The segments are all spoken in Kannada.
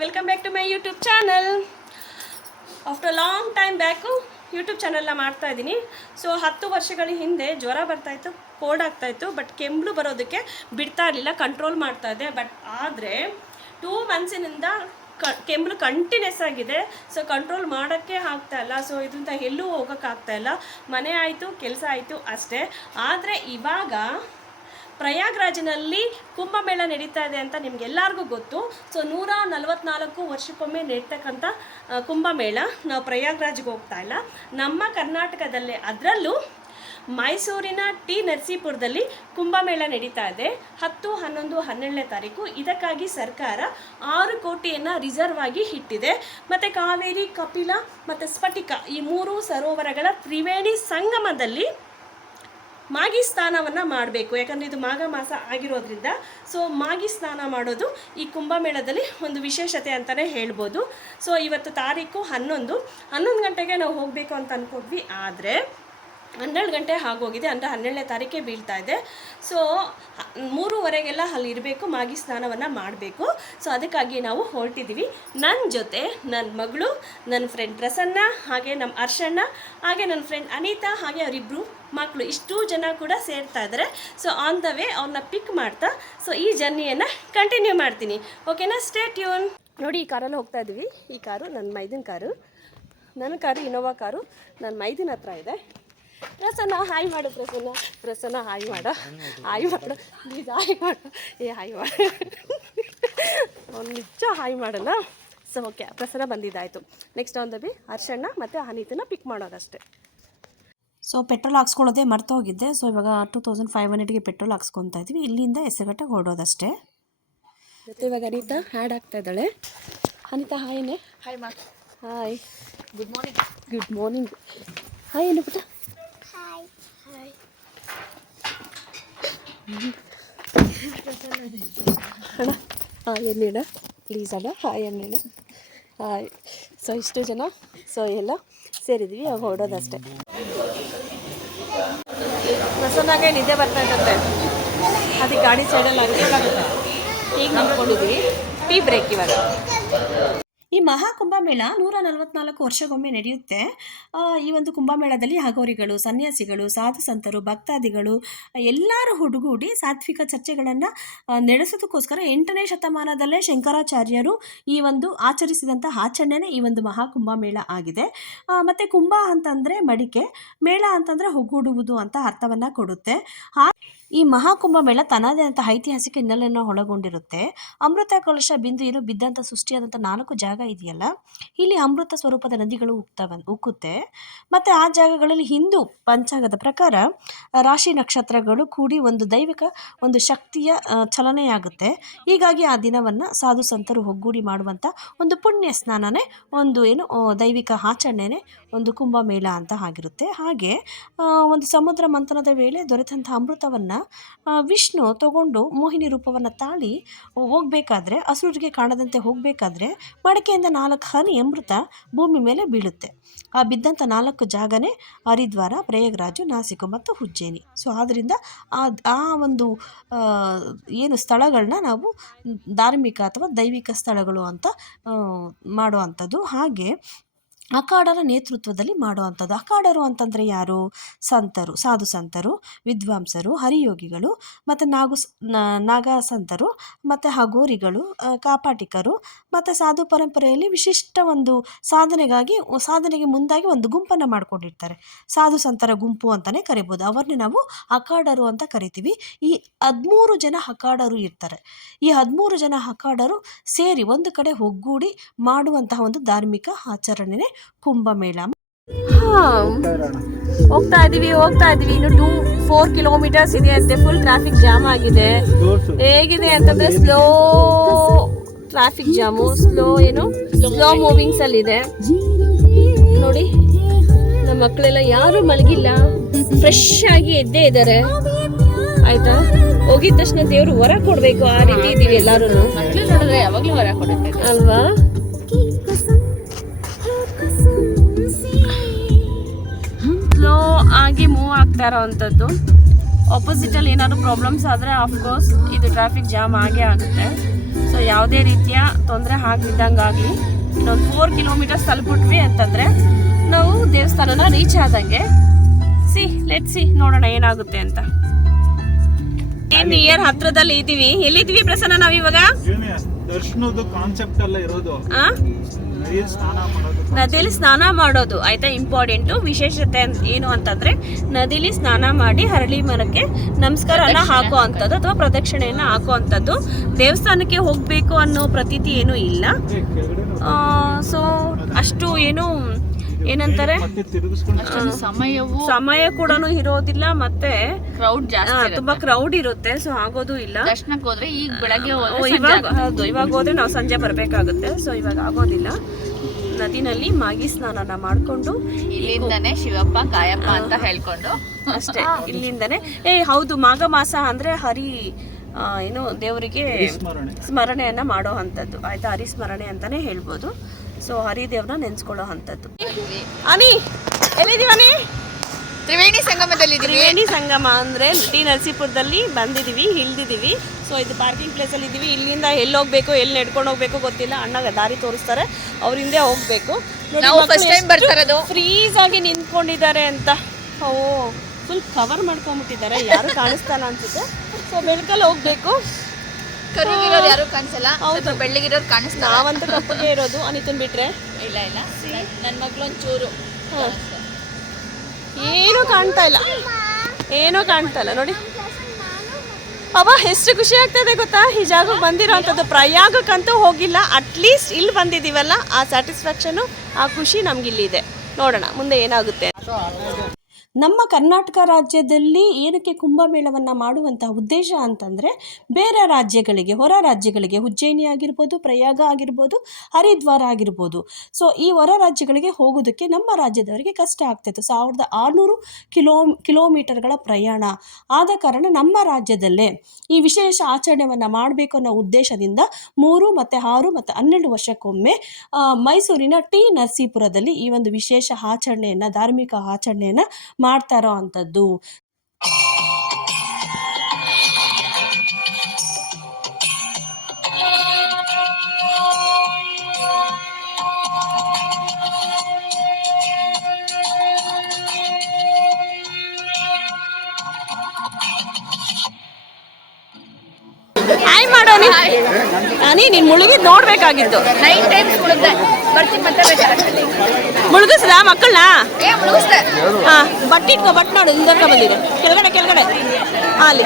Welcome back to my YouTube channel after long time back YouTube ಚಾನಲ್ನ ಮಾಡ್ತಾ ಇದ್ದೀನಿ. ಸೊ ಹತ್ತು ವರ್ಷಗಳ ಹಿಂದೆ ಜ್ವರ ಬರ್ತಾಯಿತ್ತು ಕೋಲ್ಡ್ ಆಗ್ತಾಯಿತ್ತು ಬಟ್ ಕೆಮ್ಮು ಬರೋದಕ್ಕೆ ಬಿಡ್ತಾ ಇರಲಿಲ್ಲ ಕಂಟ್ರೋಲ್ ಮಾಡ್ತಾ ಇದ್ದೆ. ಬಟ್ ಆದರೆ ಟೂ ಮಂತ್ಸಿನಿಂದ ಕ ಕೆಮ್ಮು ಕಂಟಿನ್ಯೂಸ್ ಆಗಿದೆ. ಸೊ ಕಂಟ್ರೋಲ್ ಮಾಡೋಕ್ಕೆ ಆಗ್ತಾ ಇಲ್ಲ. ಸೊ ಇದರಿಂದ ಎಲ್ಲೂ ಹೋಗೋಕ್ಕಾಗ್ತಾ ಇಲ್ಲ. ಮನೆ ಆಯಿತು, ಕೆಲಸ ಆಯಿತು ಅಷ್ಟೇ. ಆದರೆ ಇವಾಗ ಪ್ರಯಾಗ್ರಾಜ್ನಲ್ಲಿ ಕುಂಭಮೇಳ ನಡೀತಾ ಇದೆ ಅಂತ ನಿಮ್ಗೆಲ್ಲರಿಗೂ ಗೊತ್ತು. ಸೊ, ನೂರ ನಲವತ್ನಾಲ್ಕು ವರ್ಷಕ್ಕೊಮ್ಮೆ ನಡೀತಕ್ಕಂಥ ಕುಂಭಮೇಳ ನಾವು ಪ್ರಯಾಗ್ರಾಜ್ಗೆ ಹೋಗ್ತಾ ಇಲ್ಲ. ನಮ್ಮ ಕರ್ನಾಟಕದಲ್ಲೇ ಅದರಲ್ಲೂ ಮೈಸೂರಿನ ಟಿ ನರಸೀಪುರದಲ್ಲಿ ಕುಂಭಮೇಳ ನಡೀತಾ ಇದೆ. ಹತ್ತು, ಹನ್ನೊಂದು, ಹನ್ನೆರಡನೇ ತಾರೀಕು. ಇದಕ್ಕಾಗಿ ಸರ್ಕಾರ ಆರು ಕೋಟಿಯನ್ನು ರಿಸರ್ವ್ ಆಗಿ ಇಟ್ಟಿದೆ. ಮತ್ತು ಕಾವೇರಿ, ಕಪಿಲ ಮತ್ತು ಸ್ಫಟಿಕ ಈ ಮೂರು ಸರೋವರಗಳ ತ್ರಿವೇಣಿ ಸಂಗಮದಲ್ಲಿ ಮಾಗಿ ಸ್ನಾನವನ್ನು ಮಾಡಬೇಕು. ಯಾಕಂದರೆ ಇದು ಮಾಘ ಮಾಸ ಆಗಿರೋದ್ರಿಂದ. ಸೊ ಮಾಗಿ ಸ್ನಾನ ಮಾಡೋದು ಈ ಕುಂಭಮೇಳದಲ್ಲಿ ಒಂದು ವಿಶೇಷತೆ ಅಂತಲೇ ಹೇಳ್ಬೋದು. ಸೊ ಇವತ್ತು ತಾರೀಕು ಹನ್ನೊಂದು. ಹನ್ನೊಂದು ಗಂಟೆಗೆ ನಾವು ಹೋಗಬೇಕು ಅಂತ ಅಂದ್ಕೊಂಡ್ವಿ ಆದರೆ ಹನ್ನೆರಡು ಗಂಟೆ ಆಗೋಗಿದೆ ಅಂದರೆ ಹನ್ನೆರಡನೇ ತಾರೀಕೆ ಬೀಳ್ತಾ ಇದೆ. ಸೊ ಮೂರುವರೆಗೆಲ್ಲ ಅಲ್ಲಿ ಇರಬೇಕು, ಮಾಗಿ ಸ್ನಾನವನ್ನು ಮಾಡಬೇಕು. ಸೊ ಅದಕ್ಕಾಗಿ ನಾವು ಹೊರಟಿದ್ದೀವಿ. ನನ್ನ ಜೊತೆ ನನ್ನ ಮಗಳು ನನ್ನ ಫ್ರೆಂಡ್ ಪ್ರಸನ್ನ, ಹಾಗೆ ನಮ್ಮ ಅರ್ಷಣ್ಣ ಹಾಗೆ ನನ್ನ ಫ್ರೆಂಡ್ ಅನಿತಾ, ಹಾಗೆ ಅವರಿಬ್ಬರು ಮಕ್ಕಳು ಇಷ್ಟು ಜನ ಕೂಡ ಸೇರ್ತಾ ಇದ್ದಾರೆ ಸೊ ಆನ್ ದ ವೇ ಅವ್ರನ್ನ ಪಿಕ್ ಮಾಡ್ತಾ ಸೊ ಈ ಜರ್ನಿಯನ್ನು ಕಂಟಿನ್ಯೂ ಮಾಡ್ತೀನಿ. ಓಕೆನಾ ಸ್ಟೇಟ್ ಯೂನ್ ನೋಡಿ, ಈ ಕಾರಲ್ಲಿ ಹೋಗ್ತಾ ಇದ್ದೀವಿ. ಈ ಕಾರು ನನ್ನ ಮೈದಿನ ಕಾರು. ನನ್ನ ಕಾರು ಇನೋವಾ ಕಾರು. ನನ್ನ ಮೈದಿನ ಹತ್ರ ಇದೆ. ಪ್ರಸನ್ನ ಹಾಯ್ ಮಾಡು ಪ್ರಸನ್ನ. ಪ್ರಸನ್ನ ಹಾಯ್ ಮಾಡು. ಹಾಯ್ ಮಾಡು. ಪ್ಲೀಸ್ ಹಾಯ್ ಮಾಡು. ಏ ಹಾಯ್ ಮಾಡು. ಅವ್ನು ನಿಜ ಹಾಯ್ ಮಾಡಲ್ಲ. ಸೊ ಓಕೆ ಪ್ರಸನ್ನ ಬಂದಿದ್ದಾಯಿತು. ನೆಕ್ಸ್ಟ್ ಒಂದು ಬಿ ಹರ್ಷಣ್ಣ ಮತ್ತು ಅನಿತನ ಪಿಕ್ ಮಾಡೋದಷ್ಟೇ. ಸೊ ಪೆಟ್ರೋಲ್ ಹಾಕ್ಸ್ಕೊಳ್ಳೋದೇ ಮರ್ತೋಗಿದ್ದೆ ಸೊ ಇವಾಗ ಟೂ ತೌಸಂಡ್ ಫೈವ್ ಹಂಡ್ರೆಡ್ಗೆ ಪೆಟ್ರೋಲ್ ಹಾಕ್ಸ್ಕೊತಾ ಇದ್ವಿ ಇಲ್ಲಿಂದ ಹೆಸರುಘಟ್ಟಕ್ಕೆ ಹೊರಡೋದಷ್ಟೇ. ಮತ್ತು ಇವಾಗ ಅನಿತಾ ಹ್ಯಾಡ್ ಆಗ್ತಾ ಇದ್ದಾಳೆ. ಅನಿತಾ ಹಾಯ್ನೇ ಹಾಯ್ ಮಾ hi good morning good morning hi ಏನು ಪುಟ್ಟ ಹಾಯ್ ಹಾಯ್ ಅಣ್ಣ ಹಾಯ್ ಅನ್ನಿಡ ಪ್ಲೀಸ್ ಅಣ್ಣ. ಹಾಯ್ ಅನ್ನಿಡ ಹಾಯ್. ಸೊ ಇಷ್ಟು ಜನ. ಸೊ ಎಲ್ಲ ಸೇರಿದ್ವಿ. ಅವಾಗ ಹೊರಡೋದಷ್ಟೇ ಪ್ರಸನ್ನಾಗೆ ನಿದ್ದೆ ಬರ್ತಾ ಇದ್ದಂತೆ ಅದಕ್ಕೆ ಗಾಡಿ ಸೈಡಲ್ಲಿ ಆಗುತ್ತೆ. ಈಗ ನೋಡ್ಕೊಂಡಿದ್ವಿ. ಟೀ ಬ್ರೇಕ್ ಇವಾಗ. ಈ ಮಹಾ ಕುಂಭಮೇಳ ನೂರ ನಲವತ್ನಾಲ್ಕು ವರ್ಷಗೊಮ್ಮೆ ನಡೆಯುತ್ತೆ. ಈ ಒಂದು ಕುಂಭಮೇಳದಲ್ಲಿ ಹಗೋರಿಗಳು, ಸನ್ಯಾಸಿಗಳು, ಸಾಧು ಸಂತರು, ಭಕ್ತಾದಿಗಳು, ಎಲ್ಲರೂ ಹುಡುಗೂಡಿ ಸಾತ್ವಿಕ ಚರ್ಚೆಗಳನ್ನು ನಡೆಸೋದಕ್ಕೋಸ್ಕರ ಎಂಟನೇ ಶತಮಾನದಲ್ಲೇ ಶಂಕರಾಚಾರ್ಯರು ಈ ಒಂದು ಆಚರಿಸಿದಂಥ ಆಚರಣೆನೇ ಈ ಒಂದು ಮಹಾ ಕುಂಭಮೇಳ ಆಗಿದೆ. ಮತ್ತು ಕುಂಭ ಅಂತಂದರೆ ಮಡಿಕೆ, ಮೇಳ ಅಂತಂದರೆ ಒಗ್ಗೂಡುವುದು ಅಂತ ಅರ್ಥವನ್ನು ಕೊಡುತ್ತೆ. ಈ ಮಹಾಕುಂಭಮೇಳ ತನ್ನದೇ ಅಂತ ಐತಿಹಾಸಿಕ ಹಿನ್ನೆಲೆಯನ್ನು ಒಳಗೊಂಡಿರುತ್ತೆ. ಅಮೃತ ಕಲಶ ಬಿಂದು ಏನು ಬಿದ್ದಂಥ ಸೃಷ್ಟಿಯಾದಂಥ ನಾಲ್ಕು ಜಾಗ ಇದೆಯಲ್ಲ? ಇಲ್ಲಿ ಅಮೃತ ಸ್ವರೂಪದ ನದಿಗಳು ಉಕ್ತವ, ಉಕ್ಕುತ್ತೆ. ಮತ್ತು ಆ ಜಾಗಗಳಲ್ಲಿ ಹಿಂದೂ ಪಂಚಾಂಗದ ಪ್ರಕಾರ ರಾಶಿ ನಕ್ಷತ್ರಗಳು ಕೂಡಿ ಒಂದು ದೈವಿಕ ಒಂದು ಶಕ್ತಿಯ ಚಲನೆಯಾಗುತ್ತೆ. ಹೀಗಾಗಿ ಆ ದಿನವನ್ನು ಸಾಧು ಸಂತರು ಒಗ್ಗೂಡಿ ಮಾಡುವಂಥ ಒಂದು ಪುಣ್ಯ ಸ್ನಾನನೇ ಒಂದು ಏನು ದೈವಿಕ ಆಚರಣೆನೇ ಒಂದು ಕುಂಭಮೇಳ ಅಂತ ಆಗಿರುತ್ತೆ. ಹಾಗೆ ಒಂದು ಸಮುದ್ರ ಮಂಥನದ ವೇಳೆ ದೊರೆತಂಥ ಅಮೃತವನ್ನು ವಿಷ್ಣು ತಗೊಂಡು ಮೋಹಿನಿ ರೂಪವನ್ನು ತಾಳಿ ಹೋಗಬೇಕಾದ್ರೆ ಹಸುರಿಗೆ ಕಾಣದಂತೆ ಹೋಗಬೇಕಾದ್ರೆ ಮಡಕೆಯಿಂದ ನಾಲ್ಕು ಹನಿ ಅಮೃತ ಭೂಮಿ ಮೇಲೆ ಬೀಳುತ್ತೆ. ಆ ಬಿದ್ದಂಥ ನಾಲ್ಕು ಜಾಗನೇ ಹರಿದ್ವಾರ, ಪ್ರಯಾಗ್ರಾಜು, ನಾಸಿಕು ಮತ್ತು ಉಜ್ಜಯಿನಿ ಸೊ ಆದ್ದರಿಂದ ಆ ಆ ಒಂದು ಏನು ಸ್ಥಳಗಳನ್ನ ನಾವು ಧಾರ್ಮಿಕ ಅಥವಾ ದೈವಿಕ ಸ್ಥಳಗಳು ಅಂತ ಮಾಡುವಂಥದ್ದು. ಹಾಗೆ ಅಖಾಡರ ನೇತೃತ್ವದಲ್ಲಿ ಮಾಡುವಂಥದ್ದು. ಅಖಾಡರು ಅಂತಂದರೆ ಯಾರು? ಸಂತರು, ಸಾಧು ಸಂತರು, ವಿದ್ವಾಂಸರು, ಹರಿಯೋಗಿಗಳು, ಮತ್ತು ನಾಗು ನಾಗಾ ಸಂತರು ಮತ್ತು ಹಗೋರಿಗಳು ಕಾಪಾಟಿಕರು, ಮತ್ತು ಸಾಧು ಪರಂಪರೆಯಲ್ಲಿ ವಿಶಿಷ್ಟ ಒಂದು ಸಾಧನೆಗಾಗಿ, ಸಾಧನೆಗೆ ಮುಂದಾಗಿ ಒಂದು ಗುಂಪನ್ನು ಮಾಡಿಕೊಂಡಿರ್ತಾರೆ. ಸಾಧು ಸಂತರ ಗುಂಪು ಅಂತಲೇ ಕರಿಬೋದು. ಅವ್ರನ್ನೇ ನಾವು ಅಖಾಡರು ಅಂತ ಕರಿತೀವಿ. ಈ ಹದಿಮೂರು ಜನ ಅಖಾಡರು ಇರ್ತಾರೆ. ಈ ಹದಿಮೂರು ಜನ ಅಖಾಡರು ಸೇರಿ ಒಂದು ಕಡೆ ಒಗ್ಗೂಡಿ ಮಾಡುವಂತಹ ಒಂದು ಧಾರ್ಮಿಕ ಆಚರಣೆನೇ ಕುಂಭಮೇಳ. ಹೋಗ್ತಾ ಇದೀವಿ ಹೋಗ್ತಾ ಇದೀವಿ. ಇನ್ನು ಟೂ ಫೋರ್ ಕಿಲೋಮೀಟರ್ಸ್ ಇದೆ ಅಂತೆ. ಫುಲ್ ಟ್ರಾಫಿಕ್ ಜಾಮ್ ಆಗಿದೆ. ಹೇಗಿದೆ ಅಂತಂದ್ರೆ ಸ್ಲೋ ಟ್ರಾಫಿಕ್ ಜಾಮು ಸ್ಲೋ ಏನು ಸ್ಲೋ ಮೂವಿಂಗ್ಸ್ ಅಲ್ಲಿ ಇದೆ. ನೋಡಿ ನಮ್ಮ ಮಕ್ಕಳೆಲ್ಲ ಯಾರು ಮಲಗಿಲ್ಲ. ಫ್ರೆಶ್ ಆಗಿ ಎದ್ದೇ ಇದ್ದಾರೆ. ಆಯ್ತಾ? ಹೋಗಿದ ತಕ್ಷಣ ದೇವ್ರು ಹೊರ ಕೊಡ್ಬೇಕು. ಆ ರೀತಿ ಇದೀವಿ ಎಲ್ಲಾರು ನೋಡಿದ್ರೆ ಯಾವಾಗ್ಲೂ ಹೊರ ಕೊಡುತ್ತೆ. ಅಲ್ವಾ? ಆಗಿ ಮೂವ್ ಆಗ್ತಾ ಇರೋವಂಥದ್ದು ಆಪೋಸಿಟಲ್ಲಿ ಏನಾದರೂ ಪ್ರಾಬ್ಲಮ್ಸ್ ಆದರೆ ಆಫ್ಕೋರ್ಸ್ ಇದು ಟ್ರಾಫಿಕ್ ಜಾಮ್ ಆಗೇ ಆಗುತ್ತೆ. ಸೊ ಯಾವುದೇ ರೀತಿಯ ತೊಂದರೆ ಆಗಿದ್ದಂಗಾಗಲಿ ಇನ್ನೊಂದು ಫೋರ್ ಕಿಲೋಮೀಟರ್ಸ್ ತಲುಪಿಟ್ವಿ ಅಂತಂದರೆ ನಾವು ದೇವಸ್ಥಾನನ ರೀಚ್ ಆದಂಗೆ ಸಿ ಲೆಟ್ ಸಿ ನೋಡೋಣ ಏನಾಗುತ್ತೆ ಅಂತ. ಏನ್ ನಿಯರ್ ಹತ್ರದಲ್ಲಿ ಇದ್ದೀವಿ ಎಲ್ಲಿದ್ದೀವಿ ಪ್ರಸನ್ನ ನಾವು ಇವಾಗ ಜೂನಿಯರ್ ದರ್ಶನದ ಕಾನ್ಸೆಪ್ಟ್ ಎಲ್ಲ ಇರೋದು ಆ? ನದಿಯಲ್ಲಿ ಸ್ನಾನ ಮಾಡೋದು ನದಿಯಲ್ಲಿ ಸ್ನಾನ ಮಾಡೋದು ಆಯ್ತಾ ಇಂಪಾರ್ಟೆಂಟು ವಿಶೇಷತೆ ಅಂತ ಏನು ಅಂತಂದ್ರೆ ನದಿಲಿ ಸ್ನಾನ ಮಾಡಿ ಹರಳಿ ಮರಕ್ಕೆ ನಮಸ್ಕಾರನ ಹಾಕೋ ಅಂಥದ್ದು ಅಥವಾ ಪ್ರದಕ್ಷಿಣೆಯನ್ನು ಹಾಕೋ ಅಂಥದ್ದು ದೇವಸ್ಥಾನಕ್ಕೆ ಹೋಗ್ಬೇಕು ಅನ್ನೋ ಪ್ರತೀತಿ ಏನೂ ಇಲ್ಲ. ಸೊ ಅಷ್ಟು ಏನು ಏನಂತಾರೆ? ಸಮಯವು ಸಮಯ ಕೂಡ ಇರೋದಿಲ್ಲ ಮತ್ತೆ ಕ್ರೌಡ್ ಜಾಸ್ತಿ ತುಂಬಾ ಕ್ರೌಡ್ ಇರುತ್ತೆ ಸೊ ಆಗೋದು ಇಲ್ಲ. ದರ್ಶನಕ್ಕೆ ಹೋದ್ರೆ ಈಗ ಬೆಳಗ್ಗೆ ಇವಾಗ. ಹೌದು ಇವಾಗ ಹೋದ್ರೆ ನಾವು ಸಂಜೆ ಬರಬೇಕಾಗುತ್ತೆ ಸೊ ಇವಾಗ ಆಗೋದಿಲ್ಲ. ನದಿನಲ್ಲಿ ಮಾಗಿ ಸ್ನಾನನ ಮಾಡಿಕೊಂಡು ಇಲ್ಲಿಂದನೇ ಶಿವಪ್ಪ ಕಾಯಪ್ಪ ಅಂತ ಹೇಳ್ಕೊಂಡು. ಅಷ್ಟೇ ಇಲ್ಲಿಂದನೇ. ಏ ಹೌದು ಮಾಘ ಮಾಸ ಅಂದ್ರೆ ಹರಿ ಆ, ಏನು ದೇವರಿಗೆ ಸ್ಮರಣೆ ಸ್ಮರಣೆಯನ್ನ ಮಾಡೋ ಅಂತದ್ದು ಆಯ್ತಾ ಹರಿ ಸ್ಮರಣೆ ಅಂತಾನೆ ಹೇಳ್ಬೋದು. ಸೊ ಹರಿದೇವ್ನ ನೆನ್ಸ್ಕೊಳ್ಳೋ ಅಂತದ್ದು ಅನಿ ಎಲ್ಲಿದೀವ ಅನಿ ತ್ರಿವೇಣಿ ಸಂಗಮದಲ್ಲಿ ತ್ರಿವೇಣಿ ಸಂಗಮ ಅಂದ್ರೆ ಟಿ ನರಸೀಪುರದಲ್ಲಿ ಬಂದಿದೀವಿ ಇಳ್ದಿದೀವಿ ಸೊ ಇದು ಪಾರ್ಕಿಂಗ್ ಪ್ಲೇಸ್ ಅಲ್ಲಿ ಇದೀವಿ ಇಲ್ಲಿಂದ ಎಲ್ಲಿ ಹೋಗ್ಬೇಕು ಎಲ್ಲಿ ನಡ್ಕೊಂಡು ಹೋಗ್ಬೇಕು ಗೊತ್ತಿಲ್ಲ. ಅಣ್ಣ ದಾರಿ ತೋರಿಸ್ತಾರೆ. ಅವ್ರ ಹಿಂದೆ ಹೋಗ್ಬೇಕು. ಫ್ರೀಸ್ ಆಗಿ ನಿಂತ್ಕೊಂಡಿದ್ದಾರೆ ಅಂತ. ಓ ಫುಲ್ ಕವರ್ ಮಾಡ್ಕೊಂಡ್ಬಿಟ್ಟಿದ್ದಾರೆ. ಯಾರು ಕಾಣಿಸ್ತಾನ ಅನ್ಸುತ್ತೆ. ಸೊ ಬೆಳಕಲ್ಲಿ ಹೋಗ್ಬೇಕು. ಕರುಗಿರೋರು ಯಾರು ಕಾಣಿಸಲ್ಲ ಹೌದು. ಬೆಳ್ಳಿಗಿರೋರು ಕಾಣಿಸ್ತಾರ. ನಾವಂತ ಕಪ್ಪಗೆ ಇರೋದು ಅನಿತನ್ ಬಿಟ್ರೆ. ಇಲ್ಲ ಇಲ್ಲ. ನನ್ನ ಮಗಳು ಒಂಚೂರು. ಏನೂ ಕಾಣ್ತಾ ಇಲ್ಲ. ಏನೂ ಕಾಣ್ತಾ ಇಲ್ಲ. ನೋಡಿ. ಅವ ಎಷ್ಟು ಖುಷಿ ಆಗ್ತದೆ ಗೊತ್ತಾ? ಈ ಜಾಗಕ್ಕೆ ಬಂದಿರೋ ಅಂಥದ್ದು ಪ್ರಯಾಗಕ್ಕಂತೂ ಹೋಗಿಲ್ಲ. ಅಟ್ಲೀಸ್ಟ್ ಇಲ್ಲಿ ಬಂದಿದ್ದೀವಲ್ಲ. ಆ ಸ್ಯಾಟಿಸ್ಫ್ಯಾಕ್ಷನು ಆ ಖುಷಿ ನಮಗಿಲ್ಲಿದೆ. ನೋಡೋಣ ಮುಂದೆ ಏನಾಗುತ್ತೆ ನಮ್ಮ ಕರ್ನಾಟಕ ರಾಜ್ಯದಲ್ಲಿ ಏನಕ್ಕೆ ಕುಂಭಮೇಳವನ್ನು ಮಾಡುವಂತಹ ಉದ್ದೇಶ ಅಂತಂದರೆ ಬೇರೆ ರಾಜ್ಯಗಳಿಗೆ, ಹೊರ ರಾಜ್ಯಗಳಿಗೆ ಉಜ್ಜಯಿನಿ ಆಗಿರ್ಬೋದು, ಪ್ರಯಾಗ ಆಗಿರ್ಬೋದು, ಹರಿದ್ವಾರ ಆಗಿರ್ಬೋದು. ಸೊ ಈ ಹೊರ ರಾಜ್ಯಗಳಿಗೆ ಹೋಗೋದಕ್ಕೆ ನಮ್ಮ ರಾಜ್ಯದವರಿಗೆ ಕಷ್ಟ ಆಗ್ತಾಯಿತ್ತು ಸಾವಿರದ ಆರುನೂರು ಕಿಲೋ, ಕಿಲೋಮೀಟರ್ಗಳ ಪ್ರಯಾಣ. ಆದ ಕಾರಣ ನಮ್ಮ ರಾಜ್ಯದಲ್ಲೇ ಈ ವಿಶೇಷ ಆಚರಣೆಯನ್ನು ಮಾಡಬೇಕು ಅನ್ನೋ ಉದ್ದೇಶದಿಂದ ಮೂರು ಮತ್ತು ಆರು ಮತ್ತು ಹನ್ನೆರಡು ವರ್ಷಕ್ಕೊಮ್ಮೆ ಮೈಸೂರಿನ ಟಿ ನರಸೀಪುರದಲ್ಲಿ ಈ ಒಂದು ವಿಶೇಷ ಆಚರಣೆಯನ್ನು, ಧಾರ್ಮಿಕ ಆಚರಣೆಯನ್ನು ಮಾಡ್ತಾ ಇರೋ ಅಂಥದ್ದು ಹಾಯ್ ನೀನು ಮುಳುಗಿದ್ ನೋಡ್ಬೇಕಾಗಿತ್ತು. ನೈನ್ ಟೈಮ್ಸ್ ಮುಳುಗ್ದೆ ಮುಳುಗಿಸ್ದ ಮಕ್ಕಳನ್ನ? ಹಾ ಬಟ್ಟೆ ಇಟ್ಕೋ ಬಟ್ ನೋಡು ಹಿಂದಕ್ಕೆ ಬಂದಿದೆ. ಕೆಳಗಡೆ ಕೆಳಗಡೆ. ಅಲ್ಲಿ.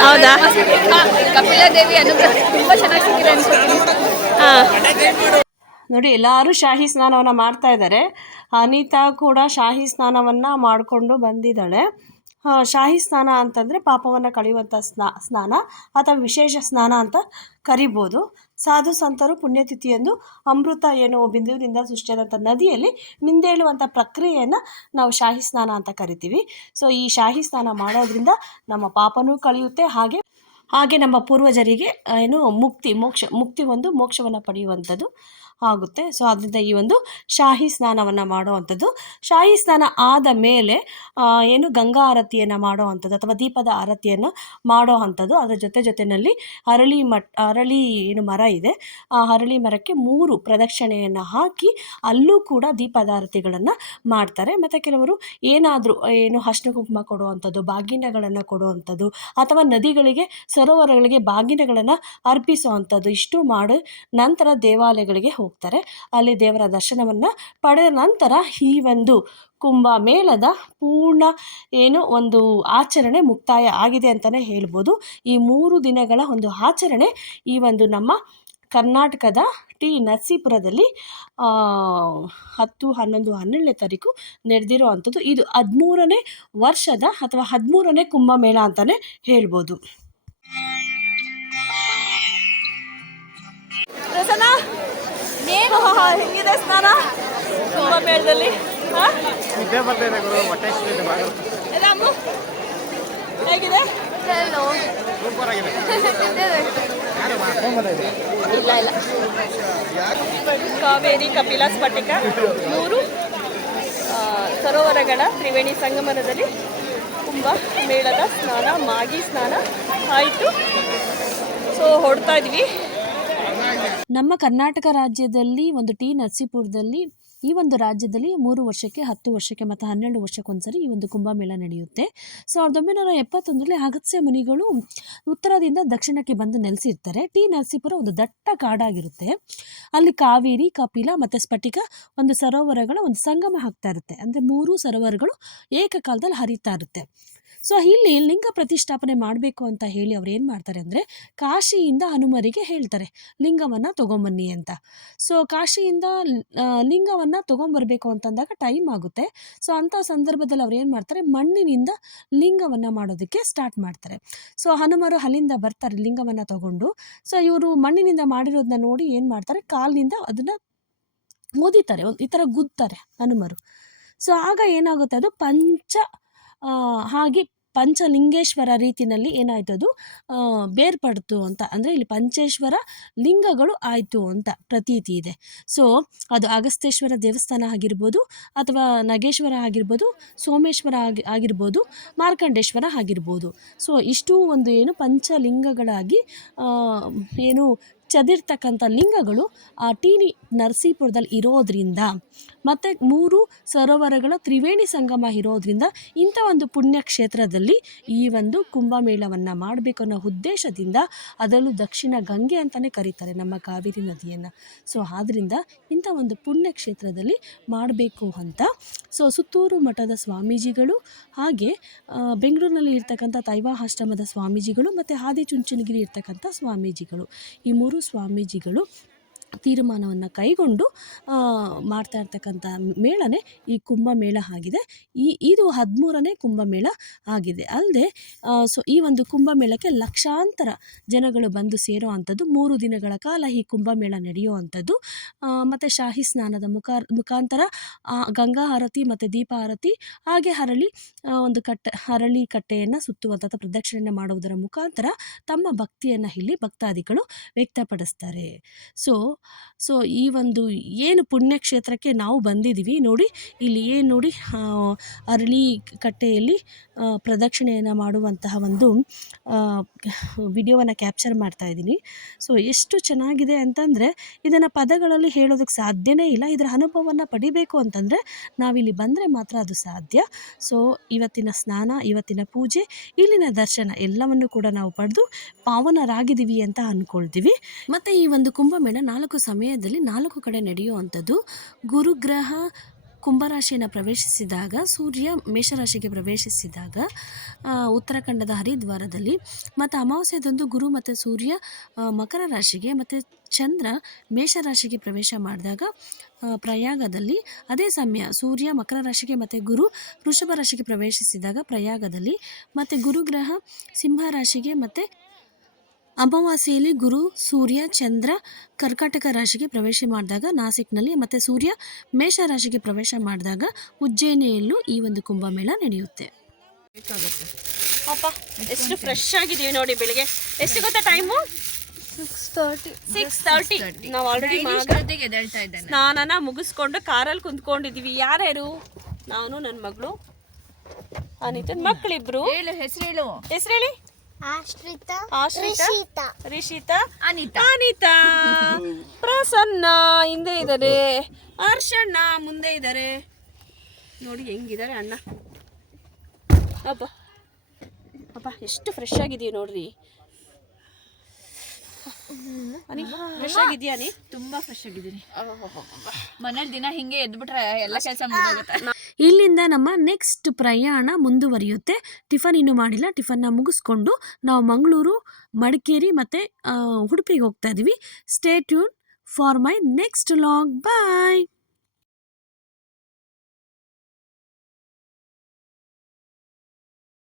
ಹೌದಾ? ಕಪಿಲ ದೇವಿ ಅನುಗ್ರಹ ತುಂಬಾ ಚೆನ್ನಾಗಿ ಸಿಕ್ಕಿದೆ ಅನ್ಸುತ್ತೆ. ಹಾ. ನೋಡಿ ಎಲ್ಲರೂ ಶಾಹಿ ಸ್ನಾನವನ್ನ ಮಾಡ್ತಾ ಇದ್ದಾರೆ. ಅನಿತಾ ಕೂಡ ಶಾಹಿ ಸ್ನಾನವನ್ನ ಮಾಡಿಕೊಂಡು ಬಂದಿದ್ದಾಳೆ. ಶಾಹಿ ಸ್ನಾನ ಅಂತಂದರೆ ಪಾಪವನ್ನು ಕಳೆಯುವಂಥ ಸ್ನಾ, ಸ್ನಾನ, ಅಥವಾ ವಿಶೇಷ ಸ್ನಾನ ಅಂತ ಕರಿಬೋದು. ಸಾಧು ಸಂತರು ಪುಣ್ಯತಿಥಿಯಂದು ಅಮೃತ ಏನು ಬಿಂದುವಿನಿಂದ ಸೃಷ್ಟಿಯಾದಂಥ ನದಿಯಲ್ಲಿ ಮಿಂದೇಳುವಂಥ ಪ್ರಕ್ರಿಯೆಯನ್ನು ನಾವು ಶಾಹಿ ಸ್ನಾನ ಅಂತ ಕರಿತೀವಿ. ಸೊ ಈ ಶಾಹಿ ಸ್ನಾನ ಮಾಡೋದ್ರಿಂದ ನಮ್ಮ ಪಾಪನೂ ಕಳೆಯುತ್ತೆ, ಹಾಗೆ ಹಾಗೆ ನಮ್ಮ ಪೂರ್ವಜರಿಗೆ ಏನು ಮುಕ್ತಿ, ಮೋಕ್ಷ, ಮುಕ್ತಿ ಒಂದು ಮೋಕ್ಷವನ್ನು ಪಡೆಯುವಂಥದ್ದು. ಆಗುತ್ತೆ. ಸೊ ಅದರಿಂದ ಈ ಒಂದು ಶಾಹಿ ಸ್ನಾನವನ್ನು ಮಾಡುವಂಥದ್ದು. ಶಾಹಿ ಸ್ನಾನ ಆದ ಮೇಲೆ ಏನು ಗಂಗಾ ಆರತಿಯನ್ನು ಮಾಡೋ ಅಂಥದ್ದು ಅಥವಾ ದೀಪದ ಆರತಿಯನ್ನು ಮಾಡೋ ಅಂಥದ್ದು ಅದರ ಜೊತೆ ಜೊತೆಯಲ್ಲಿ ಅರಳಿ ಮಟ್ ಅರಳಿ ಏನು ಮರ ಇದೆ, ಆ ಅರಳಿ ಮರಕ್ಕೆ ಮೂರು ಪ್ರದಕ್ಷಿಣೆಯನ್ನು ಹಾಕಿ ಅಲ್ಲೂ ಕೂಡ ದೀಪದ ಆರತಿಗಳನ್ನು ಮಾಡ್ತಾರೆ. ಮತ್ತು ಕೆಲವರು ಏನಾದರೂ, ಏನು ಹಶ್ನ ಕುಂಕುಮ ಕೊಡುವಂಥದ್ದು, ಬಾಗಿನಗಳನ್ನು ಕೊಡುವಂಥದ್ದು, ಅಥವಾ ನದಿಗಳಿಗೆ, ಸರೋವರಗಳಿಗೆ ಬಾಗಿನಗಳನ್ನು ಅರ್ಪಿಸುವಂಥದ್ದು, ಇಷ್ಟು ಮಾಡಿ. ನಂತರ ದೇವಾಲಯಗಳಿಗೆ ಹೋಗ್ತಾರೆ. ಅಲ್ಲಿ ದೇವರ ದರ್ಶನವನ್ನು ಪಡೆದ ನಂತರ ಈ ಒಂದು ಕುಂಭಮೇಳದ ಪೂರ್ಣ ಏನು ಒಂದು ಆಚರಣೆ ಮುಕ್ತಾಯ ಆಗಿದೆ ಅಂತಲೇ ಹೇಳ್ಬೋದು. ಈ ಮೂರು ದಿನಗಳ ಒಂದು ಆಚರಣೆ ಈ ಒಂದು ನಮ್ಮ ಕರ್ನಾಟಕದ ಟಿ ನರಸೀಪುರದಲ್ಲಿ ಹತ್ತು, ಹನ್ನೊಂದು, ಹನ್ನೆರಡನೇ ತಾರೀಕು ನಡೆದಿರೋ ಅಂಥದ್ದು. ಇದು ಹದಿಮೂರನೇ ವರ್ಷದ ಅಥವಾ ಹದಿಮೂರನೇ ಕುಂಭಮೇಳ ಅಂತಲೇ ಹೇಳ್ಬೋದು. ಹೆಂಗಿದೆ ಸ್ನಾನ? ಕುಂಭಮೇಳದಲ್ಲಿ ಹಾ? ಎಲ್ಲ ಅಮ್ಮು? ಹೇಗಿದೆ? ಇಲ್ಲ ಇಲ್ಲ ಕಾವೇರಿ ಕಪಿಲ ಸ್ಫಟಿಕ ಮೂರು ಸರೋವರಗಳ ತ್ರಿವೇಣಿ ಸಂಗಮನದಲ್ಲಿ ತುಂಬ ಮೇಳದ ಸ್ನಾನ ಮಾಗಿ ಸ್ನಾನ ಆಯಿತು. ಸೊ ಹೊಡ್ತಾ ಇದ್ವಿ. ನಮ್ಮ ಕರ್ನಾಟಕ ರಾಜ್ಯದಲ್ಲಿ ಒಂದು ಟಿ ನರಸೀಪುರದಲ್ಲಿ, ಈ ಒಂದು ರಾಜ್ಯದಲ್ಲಿ ಮೂರು ವರ್ಷಕ್ಕೆ, ಹತ್ತು ವರ್ಷಕ್ಕೆ ಮತ್ತು ಹನ್ನೆರಡು ವರ್ಷಕ್ಕೊಂದ್ಸರಿ ಈ ಒಂದು ಕುಂಭಮೇಳ ನಡೆಯುತ್ತೆ. ಸಾವಿರದ ಒಂಬೈನೂರ ಎಪ್ಪತ್ತೊಂದರಲ್ಲಿ ಅಗತ್ಯ ಮುನಿಗಳು ಉತ್ತರದಿಂದ ದಕ್ಷಿಣಕ್ಕೆ ಬಂದು ನೆಲೆಸಿರ್ತಾರೆ. ಟಿ ನರಸೀಪುರ ಒಂದು ದಟ್ಟ ಕಾಡಾಗಿರುತ್ತೆ. ಅಲ್ಲಿ ಕಾವೇರಿ, ಕಪಿಲ ಮತ್ತು ಸ್ಫಟಿಕ ಒಂದು ಸರೋವರಗಳ ಒಂದು ಸಂಗಮ ಆಗ್ತಾ ಇರುತ್ತೆ. ಅಂದರೆ ಮೂರು ಸರೋವರಗಳು ಏಕಕಾಲದಲ್ಲಿ ಹರಿತಾ ಇರುತ್ತೆ. ಸೊ ಇಲ್ಲಿ ಲಿಂಗ ಪ್ರತಿಷ್ಠಾಪನೆ ಮಾಡಬೇಕು ಅಂತ ಹೇಳಿ ಅವ್ರು ಏನು ಮಾಡ್ತಾರೆ ಅಂದರೆ ಕಾಶಿಯಿಂದ ಹನುಮರಿಗೆ ಹೇಳ್ತಾರೆ, ಲಿಂಗವನ್ನು ತೊಗೊಂಬನ್ನಿ ಅಂತ. ಸೊ ಕಾಶಿಯಿಂದ ಲಿಂಗವನ್ನು ತೊಗೊಂಬರ್ಬೇಕು ಅಂತಂದಾಗ ಟೈಮ್ ಆಗುತ್ತೆ. ಸೊ ಅಂಥ ಸಂದರ್ಭದಲ್ಲಿ ಅವ್ರು ಏನು ಮಾಡ್ತಾರೆ, ಮಣ್ಣಿನಿಂದ ಲಿಂಗವನ್ನು ಮಾಡೋದಕ್ಕೆ ಸ್ಟಾರ್ಟ್ ಮಾಡ್ತಾರೆ. ಸೊ ಹನುಮರು ಅಲ್ಲಿಂದ ಬರ್ತಾರೆ ಲಿಂಗವನ್ನು ತಗೊಂಡು. ಸೊ ಇವರು ಮಣ್ಣಿನಿಂದ ಮಾಡಿರೋದನ್ನ ನೋಡಿ ಏನು ಮಾಡ್ತಾರೆ, ಕಾಲಿನಿಂದ ಅದನ್ನು ಓದಿತಾರೆ ಒಂದು ಈ ಥರ ಗುದ್ತಾರೆ ಹನುಮರು. ಸೊ ಆಗ ಏನಾಗುತ್ತೆ ಅದು ಪಂಚ ಹಾಗೆ ಪಂಚಲಿಂಗೇಶ್ವರ ರೀತಿಯಲ್ಲಿ ಏನಾಯ್ತು ಅದು? ಬೇರ್ಪಡ್ತು ಅಂತ. ಅಂದರೆ ಇಲ್ಲಿ ಪಂಚೇಶ್ವರ ಲಿಂಗಗಳು ಆಯಿತು ಅಂತ ಪ್ರತೀತಿ ಇದೆ. ಸೊ ಅದು ಅಗಸ್ತೇಶ್ವರ ದೇವಸ್ಥಾನ ಆಗಿರ್ಬೋದು, ಅಥವಾ ನಗೇಶ್ವರ ಆಗಿರ್ಬೋದು, ಸೋಮೇಶ್ವರ ಆಗಿ, ಆಗಿರ್ಬೋದು, ಮಾರ್ಕಂಡೇಶ್ವರ ಆಗಿರ್ಬೋದು. ಸೊ ಇಷ್ಟು ಒಂದು ಏನು ಪಂಚಲಿಂಗಗಳಾಗಿ ಏನು ಚದಿರ್ತಕ್ಕಂಥ ಲಿಂಗಗಳು ಆ ಟೀನಿ ನರಸೀಪುರದಲ್ಲಿ ಇರೋದ್ರಿಂದ ಮತ್ತು ಮೂರು ಸರೋವರಗಳ ತ್ರಿವೇಣಿ ಸಂಗಮ ಇರೋದ್ರಿಂದ ಇಂಥ ಒಂದು ಪುಣ್ಯಕ್ಷೇತ್ರದಲ್ಲಿ ಈ ಒಂದು ಕುಂಭಮೇಳವನ್ನು ಮಾಡಬೇಕು ಅನ್ನೋ ಉದ್ದೇಶದಿಂದ ಅದರಲ್ಲೂ ದಕ್ಷಿಣ ಗಂಗೆ ಅಂತಲೇ ಕರೀತಾರೆ ನಮ್ಮ ಕಾವೇರಿ ನದಿಯನ್ನು. ಸೊ ಆದ್ದರಿಂದ ಇಂಥ ಒಂದು ಪುಣ್ಯಕ್ಷೇತ್ರದಲ್ಲಿ ಮಾಡಬೇಕು ಅಂತ. ಸೊ, ಸುತ್ತೂರು ಮಠದ ಸ್ವಾಮೀಜಿಗಳು ಹಾಗೆ ಬೆಂಗಳೂರಿನಲ್ಲಿ ಇರ್ತಕ್ಕಂಥ ತೈವಾಶ್ರಮದ ಸ್ವಾಮೀಜಿಗಳು ಮತ್ತು ಆದಿಚುಂಚನಗಿರಿ ಇರ್ತಕ್ಕಂಥ ಸ್ವಾಮೀಜಿಗಳು ಈ ಮೂರು ಸ್ವಾಮೀಜಿಗಳು ತೀರ್ಮಾನವನ್ನು ಕೈಗೊಂಡು ಮಾಡ್ತಾ ಇರ್ತಕ್ಕಂಥ ಮೇಳನೇ ಈ ಕುಂಭಮೇಳ ಆಗಿದೆ. ಈ, ಇದು ಹದಿಮೂರನೇ ಕುಂಭಮೇಳ ಆಗಿದೆ. ಅಲ್ಲದೆ ಸೊ ಈ ಒಂದು ಕುಂಭಮೇಳಕ್ಕೆ ಲಕ್ಷಾಂತರ ಜನಗಳು ಬಂದು ಸೇರೋ ಅಂಥದ್ದು, ಮೂರು ದಿನಗಳ ಕಾಲ ಈ ಕುಂಭಮೇಳ ನಡೆಯೋ ಅಂಥದ್ದು. ಮತ್ತು ಶಾಹಿ ಸ್ನಾನದ ಮುಖ, ಮುಖಾಂತರ ಗಂಗಾ ಆರತಿ ಮತ್ತು ದೀಪ ಆರತಿ, ಹಾಗೆ ಹರಳಿ ಒಂದು ಕಟ್ಟೆ, ಹರಳಿ ಕಟ್ಟೆಯನ್ನು ಸುತ್ತುವಂಥ ಅಥವಾ ಪ್ರದಕ್ಷಿಣೆ ಮಾಡುವುದರ ಮುಖಾಂತರ ತಮ್ಮ ಭಕ್ತಿಯನ್ನು ಇಲ್ಲಿ ಭಕ್ತಾದಿಗಳು ವ್ಯಕ್ತಪಡಿಸ್ತಾರೆ. ಸೊ ಸೊ, ಈ ಒಂದು ಏನು ಪುಣ್ಯಕ್ಷೇತ್ರಕ್ಕೆ ನಾವು ಬಂದಿದ್ದೀವಿ ನೋಡಿ. ಇಲ್ಲಿ ಏನು ನೋಡಿ ಅರಳಿ ಕಟ್ಟೆಯಲ್ಲಿ ಪ್ರದಕ್ಷಿಣೆಯನ್ನು ಮಾಡುವಂತಹ ಒಂದು ವಿಡಿಯೋವನ್ನು ಕ್ಯಾಪ್ಚರ್ ಮಾಡ್ತಾ ಇದ್ದೀನಿ. ಸೊ, ಎಷ್ಟು ಚೆನ್ನಾಗಿದೆ ಅಂತಂದರೆ, ಇದನ್ನು ಪದಗಳಲ್ಲಿ ಹೇಳೋದಕ್ಕೆ ಸಾಧ್ಯನೇ ಇಲ್ಲ. ಇದರ ಅನುಭವವನ್ನು ಪಡಿಬೇಕು ಅಂತಂದರೆ, ನಾವಿಲ್ಲಿ ಬಂದರೆ ಮಾತ್ರ ಅದು ಸಾಧ್ಯ. ಸೊ, ಇವತ್ತಿನ ಸ್ನಾನ, ಇವತ್ತಿನ ಪೂಜೆ, ಇಲ್ಲಿನ ದರ್ಶನ ಎಲ್ಲವನ್ನು ಕೂಡ ನಾವು ಪಡೆದು ಪಾವನರಾಗಿದ್ದೀವಿ ಅಂತ ಅಂದ್ಕೊಳ್ತೀವಿ ಮತ್ತು ಈ ಒಂದು ಕುಂಭಮೇಳ ನಾಲ್ಕು ಸಮಯದಲ್ಲಿ ನಾಲ್ಕು ಕಡೆ ನಡೆಯುವಂಥದ್ದು. ಗುರುಗ್ರಹ ಕುಂಭರಾಶಿಯನ್ನು ಪ್ರವೇಶಿಸಿದಾಗ, ಸೂರ್ಯ ಮೇಷರಾಶಿಗೆ ಪ್ರವೇಶಿಸಿದಾಗ ಉತ್ತರಾಖಂಡದ ಹರಿದ್ವಾರದಲ್ಲಿ. ಮತ್ತು ಅಮಾವಾಸ್ಯದಂದು ಗುರು ಮತ್ತು ಸೂರ್ಯ ಮಕರ ರಾಶಿಗೆ ಮತ್ತು ಚಂದ್ರ ಮೇಷರಾಶಿಗೆ ಪ್ರವೇಶ ಮಾಡಿದಾಗ ಪ್ರಯಾಗದಲ್ಲಿ. ಅದೇ ಸಮಯ ಸೂರ್ಯ, ಮಕರ ರಾಶಿಗೆ ಮತ್ತು ಗುರು ವೃಷಭ ರಾಶಿಗೆ ಪ್ರವೇಶಿಸಿದಾಗ ಪ್ರಯಾಗದಲ್ಲಿ. ಮತ್ತು ಗುರುಗ್ರಹ, ಸಿಂಹ ರಾಶಿಗೆ ಮತ್ತು ಅಮಾವಾಸ್ಯೆಯಲ್ಲಿ ಗುರು ಸೂರ್ಯ ಚಂದ್ರ ಕರ್ಕಾಟಕ ರಾಶಿಗೆ ಪ್ರವೇಶ ಮಾಡಿದಾಗ ನಾಸಿಕ್ನಲ್ಲಿ ಮತ್ತು ಸೂರ್ಯ ಮೇಷ ರಾಶಿಗೆ ಪ್ರವೇಶ ಮಾಡಿದಾಗ ಉಜ್ಜಯಿನಿಯಲ್ಲೂ ಈ ಒಂದು ಕುಂಭಮೇಳ ನಡೆಯುತ್ತೆ. ಅಪ್ಪ ಎಷ್ಟು ಫ್ರೆಶ್ ಆಗಿದೀವಿ ನೋಡಿ ಬೆಳಿಗ್ಗೆ. ಎಷ್ಟು ಗೊತ್ತಾ time six thirty six thirty ನಾವು ಆಲ್ರೆಡಿ ಸ್ನಾನನ ಮುಗಿಸ್ಕೊಂಡು ಕಾರಲ್ಲಿ ಕುಂತ್ಕೊಂಡಿದೀವಿ ಯಾರ್ಯಾರು? ನಾನು ನನ್ನ ಮಗಳು ಅನಿತನ್ ಮಕ್ಳಿಬ್ರು. ಹೇಳು ಹೆಸರು ಹೇಳು. ಹೆಸರು ಹೇಳಿ. ಆಶ್ರಿತಾ ರಿಷಿತಾ. ಅನಿತಾ. ಅನಿತಾ. ಪ್ರಸನ್ನ ಹಿಂದೆ ಇದ್ದಾರೆ. ಹರ್ಷಣ್ಣ ಮುಂದೆ ಇದ್ದಾರೆ. ನೋಡಿ ಹೆಂಗಿದ್ದಾರೆ ಅಣ್ಣ. ಅಪ್ಪ ಅಪ್ಪ ಎಷ್ಟು ಫ್ರೆಶ್ ಆಗಿದೀವಿ ನೋಡ್ರಿ. ಅನಿ ಫ್ರೆಶ್ ಆಗಿದ್ಯಾ ನೀ ತುಂಬಾ ಫ್ರೆಶ್ ಆಗಿದ್ದೀನಿ. ಮನೇಲಿ ದಿನ ಹಿಂಗೆ ಎದ್ಬಿಟ್ರೆ ಎಲ್ಲ ಕೆಲಸ ಮುಗಿದೋಗುತ್ತೆ. ಇಲ್ಲಿಂದ ನಮ್ಮ ನೆಕ್ಸ್ಟ್ ಪ್ರಯಾಣ ಮುಂದುವರಿಯುತ್ತೆ. ಟಿಫನ್ ಇನ್ನೂ ಮಾಡಿಲ್ಲ. ಟಿಫನ್ನ ಮುಗಿಸ್ಕೊಂಡು ನಾವು ಮಂಗಳೂರು, ಮಡಿಕೇರಿ ಮತ್ತು ಉಡುಪಿಗೆ ಹೋಗ್ತಾ ಇದ್ದೀವಿ stay tune for my next vlog bye